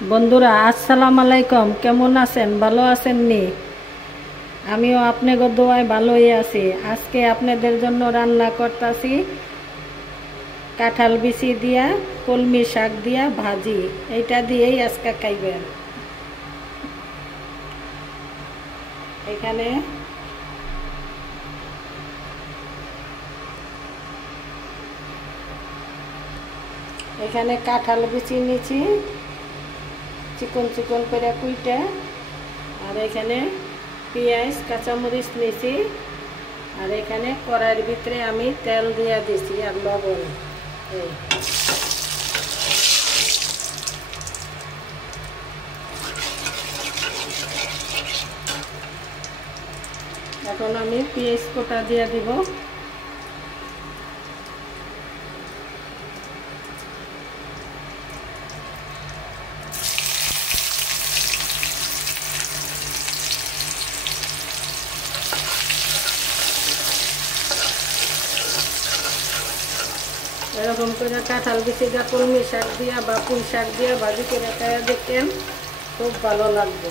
বন্ধুরা আসসালামু আলাইকুম, কেমন আছেন? ভালো আছেন নি? আমিও আপনাদের দোয়ায় ভালোই আছি। আজকে আপনাদের জন্য রান্না করতেছি কাঁঠাল বিচি দিয়া কলমি শাক দিয়া ভাজি। এইটা দিয়েই আজকে খাইবেন। এখানে এখানে কাঁঠাল বিচি নিয়েছি চিকন চিকন করে কুইটা, আর এখানে পেঁয়াজ কাঁচামরিচ নিয়েছি, আর এখানে কড়াইয়ের ভিতরে আমি তেল দিয়ে দিছি আর লবণ। এই এখন আমি পেঁয়াজ কোটা দিয়ে দিব। এরকম করে কাঁঠাল বিচি দিয়ে কলমি শাক দিয়া বা পুঁই শাক দিয়া ভাজি করে খাইয়া দেখেন, খুব ভালো লাগবে।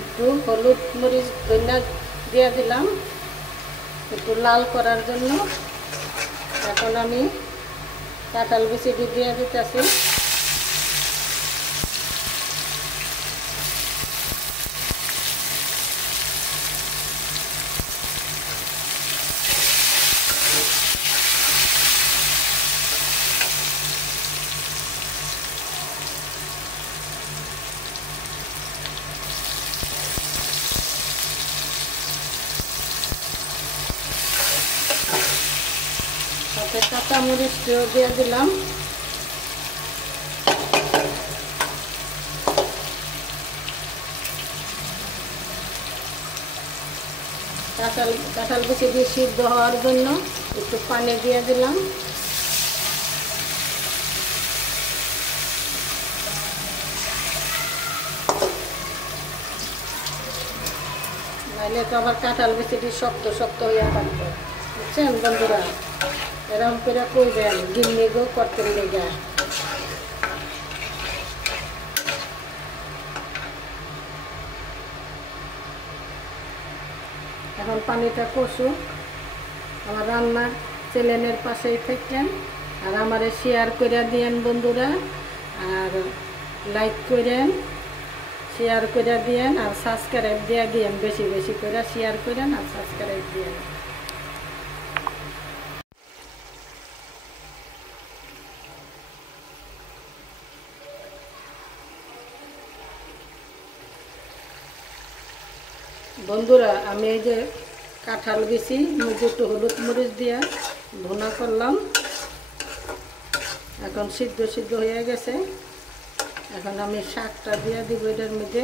একটু হলুদ মরিচ ধনিয়া দিয়ে দিলাম একটু লাল করার জন্য। এখন আমি কাঁঠাল বিচি দিয়ে দিতেছি। সাথে কাঁচামরিচ দিয়ে দিলাম। কাঁঠাল বিচি দিয়ে সিদ্ধ হওয়ার জন্য একটু পানি দিয়ে দিলাম। নাহলে তো আবার কাঁঠাল বিচিটি শক্ত শক্ত হইয়া থাকবে, বুঝছেন বন্ধুরা? এরকম করে কইবেন গিন্নি গো করতে লেগে। এখন পানিটা কষুক। আমার রান্নার চ্যানেলের পাশেই থাকেন, আর আমারে শেয়ার করে দিয়েন বন্ধুরা, আর লাইক করেন, শেয়ার করে দিয়েন, আর সাবস্ক্রাইব দিয়ে দিয়েন। বেশি বেশি করে শেয়ার করেন আর সাবস্ক্রাইব দিয়েন। বন্ধুরা আমি এই যে কাঁঠাল বিচি মধ্যে একটু হলুদ মরিচ দিয়ে ভুনা করলাম। এখন সিদ্ধ সিদ্ধ হয়ে গেছে। এখন আমি শাকটা দিয়ে দিব এটার মধ্যে।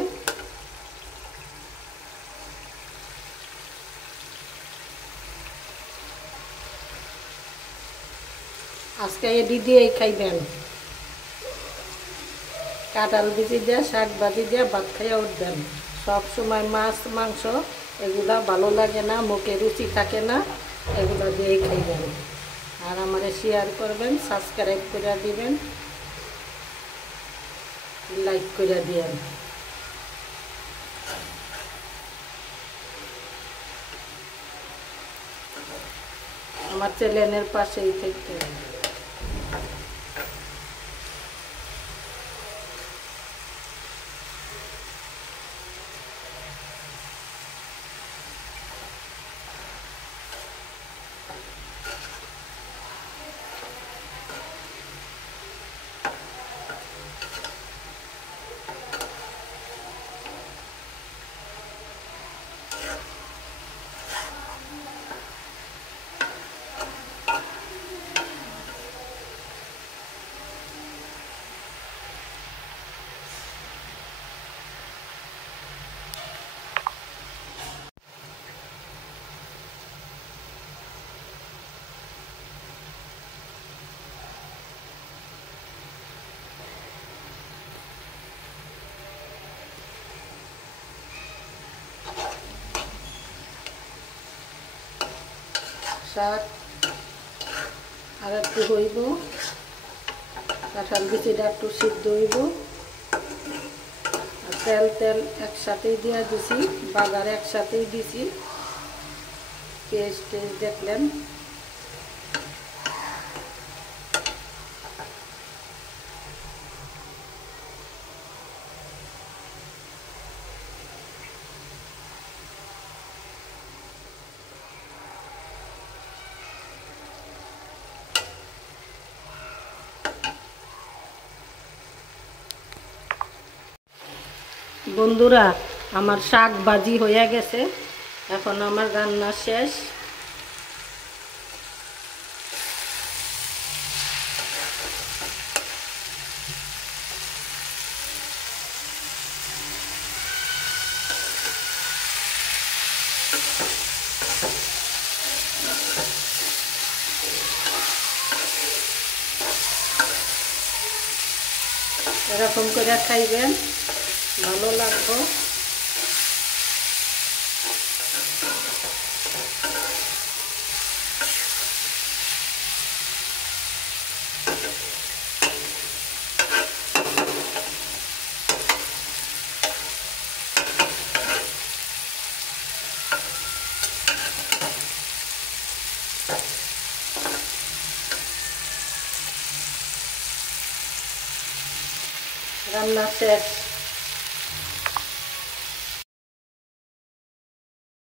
আজকে এডি দিয়েই খাইবেন। কাঁঠাল বিচি দিয়ে শাক ভাজি দিয়ে ভাত খাইয়া উঠবেন। সব সময় মাছ মাংস এগুলা ভালো লাগে না, মুখে রুচি থাকে না, এগুলা দিয়েই খাইবেন। আর আমারে শেয়ার করবেন, সাবস্ক্রাইব করে দিবেন, লাইক করে দিবেন। আমার চ্যানেলের পাশেই থাকতে। শাক আর একটু হইব, কাঁঠাল বিচিটা একটু সিদ্ধ হইব। আর তেল তেল একসাথেই দিয়ে দিছি, বাগার একসাথেই দিছি, পেঁয়াজ টেস্ট দেখলেন। বন্ধুরা, আমার শাক ভাজি হয়ে গেছে, এখন আমার রান্না শেষ। এরকম করে খাইবেন, ভালো লাগবে। রান্না শেষ।